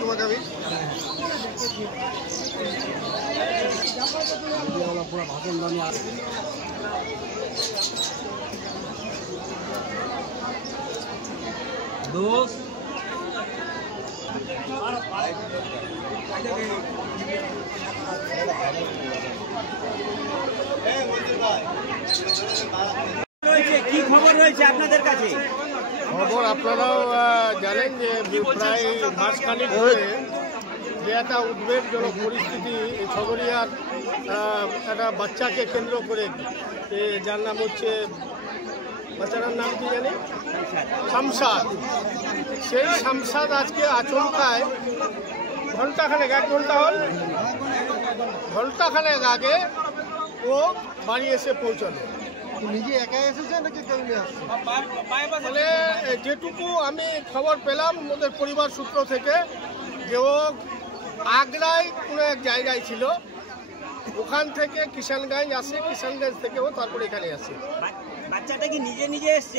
তোমাকে আমি পুরো ভাষণ দানি আছে দোস্ত কি খবর রয়েছে আপনাদের কাছে? খবর আপনারাও জানেন যে প্রায় মাসখানেক ধরে যে একটা উদ্বেগজনক পরিস্থিতি ছগরিয়ার একটা বাচ্চাকে কেন্দ্র করে, যার নাম হচ্ছে বাচ্চাটার নাম কি জানি, শামসাদ। সেই শামসাদ আজকে আচমকায় ঘন্টাখানেক, 1 ঘন্টা হল, ঘন্টাখানেক আগে ও বাড়ি এসে পৌঁছালো। নিজে একাই এসেছে নাকি কেউ নিয়ে আসছে? মানে যেটুকু আমি খবর পেলাম ওদের পরিবার সূত্র থেকে, যে ও আগ্রায় কোনো এক জায়গায় ছিল, ওখান থেকে কিষানগঞ্জ আসে, কিষানগঞ্জ থেকে ও তারপরে এখানে আসে। বাচ্চাটা কি নিজে নিজে এসছে?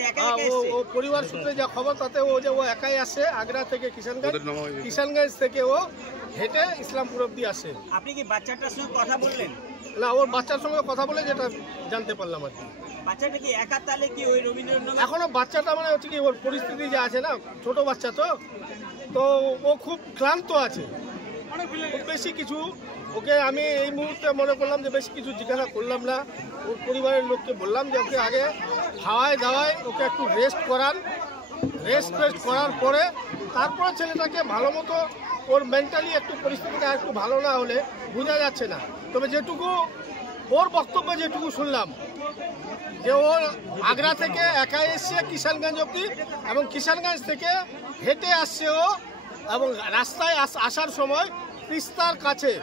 ও পরিবার সূত্রে যা খবর তাতে ও একাই আসে আগ্রা থেকে কিষানগঞ্জ, কিষানগঞ্জ থেকে ও হেঁটে ইসলামপুর অব্দি আসে। আপনি কি বাচ্চাটার সঙ্গে কথা বললেন? না, ওর বাচ্চার সঙ্গে কথা বলে যেটা জানতে পারলাম আর কি। বাচ্চাটা কি একা, তাহলে কি ওই রবীন্দ্রনাথ? এখনো বাচ্চাটা মানে হচ্ছে কি, ওর পরিস্থিতি যে আছে না, ছোট বাচ্চা তো ও খুব ক্লান্ত আছে, খুব বেশি কিছু ওকে আমি এই মুহূর্তে মনে করলাম যে বেশি কিছু জিজ্ঞাসা করলাম না। ওর পরিবারের লোককে বললাম যে ওকে আগে খাওয়ায় দাওয়ায় ওকে একটু রেস্ট করান, রেস্ট করার পরে তারপরে ছেলেটাকে ভালো মতো, ওর মেন্টালি একটু পরিস্থিতিটা একটু ভালো না হলে বোঝা যাচ্ছে না। তবে যেটুকু ওর বক্তব্য যেটুকু শুনলাম, যে ওর আগ্রা থেকে একাই এসছে কিষানগঞ্জ অব্দি, এবং কিষানগঞ্জ থেকে হেঁটে আসছে ও, এবং রাস্তায় আসার সময় তিস্তার কাছে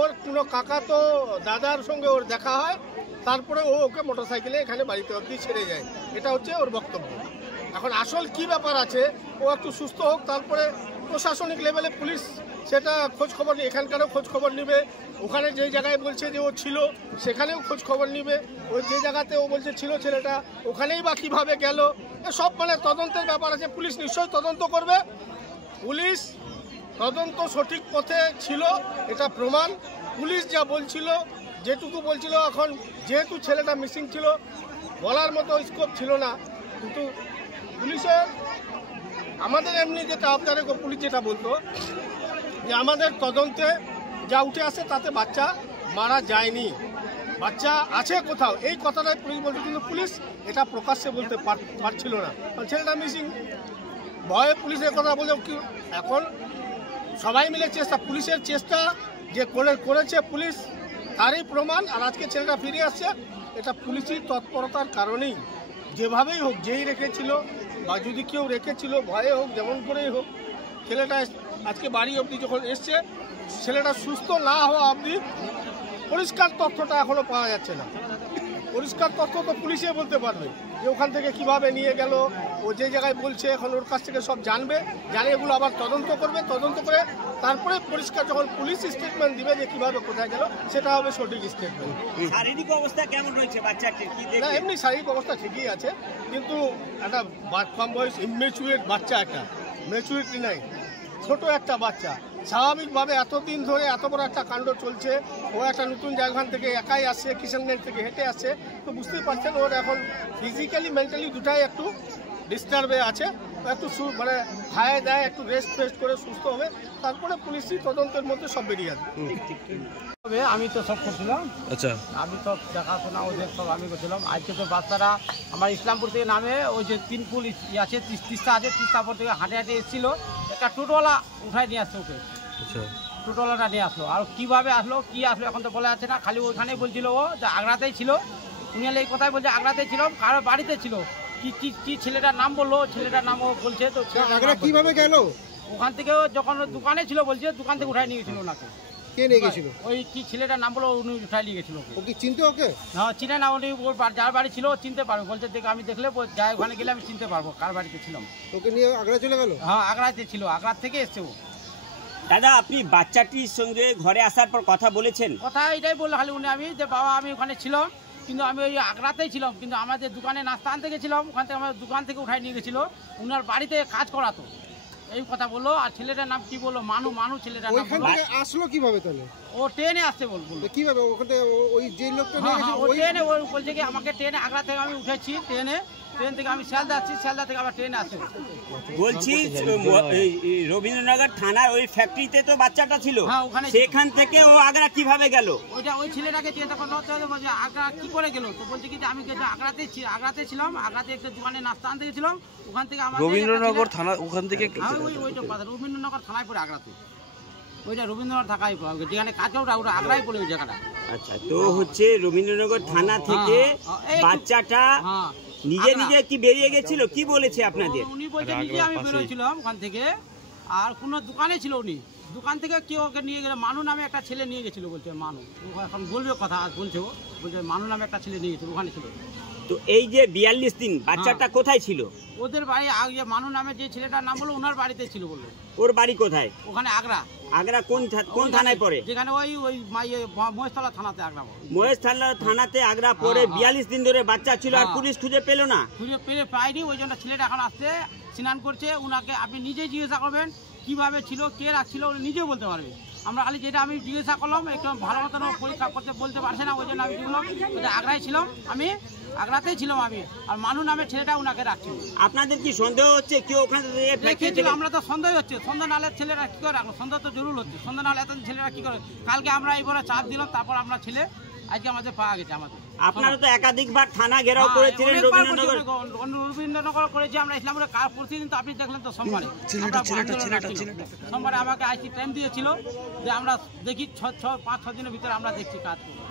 ওর কোনো কাকাতো দাদার সঙ্গে ওর দেখা হয়, তারপরে ও ওকে মোটরসাইকেলে এখানে বাড়িতে অব্দি ছেড়ে যায়। এটা হচ্ছে ওর বক্তব্য। এখন আসল কি ব্যাপার আছে, ও একটু সুস্থ হোক, তারপরে প্রশাসনিক লেভেলে পুলিশ সেটা খোঁজ খবর, এখানকারও খোঁজ খবর নেবে, ওখানে যে জায়গায় বলছে যে ও ছিল সেখানেও খোঁজ খবর নেবে, ওই যে জায়গাতে ও বলছে ছিল ছেলেটা ওখানেই বা কীভাবে গেল, সব মানে তদন্তের ব্যাপার আছে। পুলিশ নিশ্চয়ই তদন্ত করবে, পুলিশ তদন্ত সঠিক পথে ছিল এটা প্রমাণ। পুলিশ যা বলছিল, যেটুকু বলছিল, এখন যেহেতু ছেলেটা মিসিং ছিল বলার মতো স্কোপ ছিল না, কিন্তু পুলিশের আমাদের এমনি যেটা আপনাদের পুলিশ যেটা বলতো যে আমাদের তদন্তে যা উঠে আসে তাতে বাচ্চা মারা যায়নি, বাচ্চা আছে কোথাও, এই কথাটাই পুলিশ বলছে। কিন্তু পুলিশ এটা প্রকাশ্যে বলতে পারছিল না, কারণ ছেলেটা মিসিং। ভয়ে পুলিশের কথা বলে কি, এখন সবাই মিলে চেষ্টা, পুলিশের চেষ্টা যে করেছে পুলিশ, তারই প্রমাণ। আর আজকে ছেলেটা ফিরে আসছে, এটা পুলিশি তৎপরতার কারণেই। যেভাবেই হোক, যেই রেখেছিল বা যদি কেউ রেখেছিল, ভয়ে হোক, যেমন করেই হোক, ছেলেটা আজকে বাড়ি অবধি যখন এসছে, ছেলেটা সুস্থ না হওয়া অবধি পরিষ্কার তথ্যটা এখনো পাওয়া যাচ্ছে না। পরিষ্কার তথ্য তো পুলিশে বলতে পারবে যে ওখান থেকে কিভাবে নিয়ে গেল, ও যে জায়গায় বলছে, এখন ওর কাছ থেকে সব জানবে, জানে এগুলো আবার তদন্ত করবে, তদন্ত করে তারপরে পরিষ্কার যখন পুলিশ স্টেটমেন্ট দিবে যে কিভাবে কোথায় গেল, সেটা হবে সঠিক স্টেটমেন্ট। শারীরিক অবস্থা কেমন রয়েছে বাচ্চাটির? না, এমনি শারীরিক অবস্থা ঠিকই আছে, কিন্তু একটা কম বয়স ইমেচুরেট বাচ্চা, একটা ম্যাচুরিটি নাই, ছোট একটা বাচ্চা, স্বাভাবিকভাবে এতদিন ধরে এত বড় একটা কাণ্ড চলছে, ও একটা নতুন জায়গা থেকে একাই আসছে, কিষানগঞ্জ থেকে হেঁটে আসছে, তো বুঝতেই পারছেন ওর এখন ফিজিক্যালি মেন্টালি দুটাই একটু ডিস্টার্বে আছে। একটু মানে খায় দেয়, একটু রেস্ট করে সুস্থ হবে, তারপরে পুলিশি তদন্তের মধ্যে সব বেরিয়ে আসবে। আমি তো সব করছিলাম, আচ্ছা, আমি সব দেখাশোনা ওদের সব আমি করছিলাম। আজকে তো বাচ্চারা আমার ইসলামপুর থেকে নামে, ওই যে 3 পুল আছে, তিস্তা আছে, তিস্তাপুর থেকে হাঁটে হাঁটে এসেছিল, একটা টোটোওয়ালা উঠায় নিয়ে আসছে ওকে। আচ্ছা, টোটোওয়ালাটা নিয়ে আসলো, আর কীভাবে আসলো কি আসলো এখন তো বলা যাচ্ছে না। খালি ওইখানেই বলছিল ও যে আগ্রাতেই ছিল, উনি এই কথাই বলছে আগ্রাতেই ছিল, কারোর বাড়িতে ছিল। কি ছেলেটার নাম বললো, ছেলেটার নাম ও বলছে। তো আগ্রা কিভাবে গেল? ওখান থেকে যখন দোকানে ছিল বলছে, দোকান থেকে উঠায় নিয়ে গেছিল ওনাকে। কে নিয়ে গেছিল? ওই কি ছেলেটার নাম বলো, উনি উঠায় নিয়ে গেছিল। ও কি চিনতে ওকে? হ্যাঁ, চিনে না, উনি ওর যার বাড়ি ছিল চিনতে পারবে বলছে। দেখে আমি দেখলে যাই ওখানে গেলে আমি চিনতে পারবো কার বাড়িতে ছিলাম। ওকে নিয়ে আগ্রা চলে গেল? হ্যাঁ, আগ্রাতে ছিল, আগ্রা থেকে এসছে ও। দাদা, আপনি বাচ্চাটির সঙ্গে ঘরে আসার পর কথা বলেছেন? কথা এটাই বললো খালি উনি, আমি যে বাবা আমি ওখানে ছিলাম, কিন্তু আমি ওই আগ্রাতেই ছিলাম, কিন্তু আমাদের দোকানে নাস্তা আনতে গেছিলাম, ওখান থেকে আমার দোকান থেকে উঠাই নিয়ে গেছিলো, উনার বাড়িতে কাজ করাতো। এই কথা বললো। আর ছেলেটার নাম কি বললো, মানু ছেলেটার নাম ওইখান থেকে আসলো কিভাবে তাহলে? ও ট্রেনে আসছে বললো। কিভাবে ওখান থেকে ওই যে লোকটা হ্যাঁ ও ট্রেনে, ও বলছে কি আমাকে ট্রেনে আগ্রা থেকে আমি উঠেছি, ট্রেন থেকে আমি শিয়ালদা আসছি, শিয়ালদা থেকে আবার ট্রেনে আসছে বলছি। রবীন্দ্রনগর থানার ওই ফ্যাক্টরিতে তো বাচ্চাটা ছিল, হ্যাঁ ওখানে। সেখান থেকে ও আগ্রা কিভাবে গেল? ওই ছেলেটাকে চিন্তা করতে হচ্ছে, বলছে আগ্রা কি করে গেল? তো বলছে কি যে আমি আগ্রাতে ছিলাম, আগ্রাতে একটা দোকানে নাস্তা আনতে গেছিলাম, ওখান থেকে আমার রবীন্দ্রনগর থানা ওখান থেকে ওইটা কথা রবীন্দ্রনগর থানায় পড়ে আগ্রাতে, ওইটা রবীন্দ্রনগর থানায় যেখানে কাজ ওটা আগ্রায় পড়ে ওই জায়গাটা। আচ্ছা, তো হচ্ছে রবীন্দ্রনগর থানা থেকে বাচ্চাটা নিজে কি বেরিয়ে গেছিল, কি বলেছে আপনাদের? উনি বলছে নিজে আমি বেরোছিলাম ওখান থেকে, আর কোনো দোকানে ছিল উনি, দোকান থেকে কেউ ওকে নিয়ে গেলে, মানু নামে একটা ছেলে নিয়ে গেছিল বলছে। মানু এখন বলবে কথা, আজ বলছে ও, বলছে মানু নামে একটা ছেলে নিয়ে গেছিল, ওখানে ছিল। তো এই যে 42 দিন বাচ্চাটা কোথায় ছিল? ওদের বাড়ি মানু নামে যে ছেলেটার নাম বললো ওনার বাড়িতে ছিল বললো। ওর বাড়ি কোথায়? ওখানে আগ্রা। আগ্রা কোন থানায় পড়ে? যেখানে ওই মহেশতলা থানাতে আগ্রা। মহেশতলা থানাতে আগ্রা পড়ে 42 দিন ধরে বাচ্চা ছিল, আর পুলিশ খুঁজে পেল না। খুঁজে পায়নি, ওই জন্য ছেলেটা এখন আসছে, স্নান করছে। উনাকে আপনি নিজেই জিজ্ঞাসা করবেন কিভাবে ছিল, কে রাখছিল, উনি নিজেও বলতে পারবে। আমরা খালি যেটা আমি জিজ্ঞাসা করলাম, একটু ভালো মতন পরীক্ষা করতে বলতে পারছে না, ওই জন্য আমি বললাম আগ্রায় ছিলাম, আমি আগ্রাতেই ছিলাম আমি, আর মানু নামের ছেলেটা উনাকে রাখছিল। আপনাদের কি সন্দেহ হচ্ছে কেউ ওখানে রেখেছিল? আমরা তো সন্দেহ হচ্ছে, সন্ধ্যা নালে ছেলেরা কি করে রাখলো, সন্দেহ তো জরুর হচ্ছে, সন্ধ্যা নালে এত ছেলেরা কি করে। কালকে আমরা এইবারে চাপ দিলাম, তারপর আমরা ছেলে আজকে আমাদের পাওয়া গেছে। আমাদের আপনারা তো একাধিকবার থানা ঘেরাও করেছিলেন, রবীন্দ্রনগর করেছি আমরা, ইসলামপুরে প্রতিদিন তো আপনি দেখলেন তো সোমবারে আমাকে আইসি টাইম দিয়েছিল যে আমরা দেখি 5-6 দিনের ভিতরে আমরা দেখছি কাজ করবো।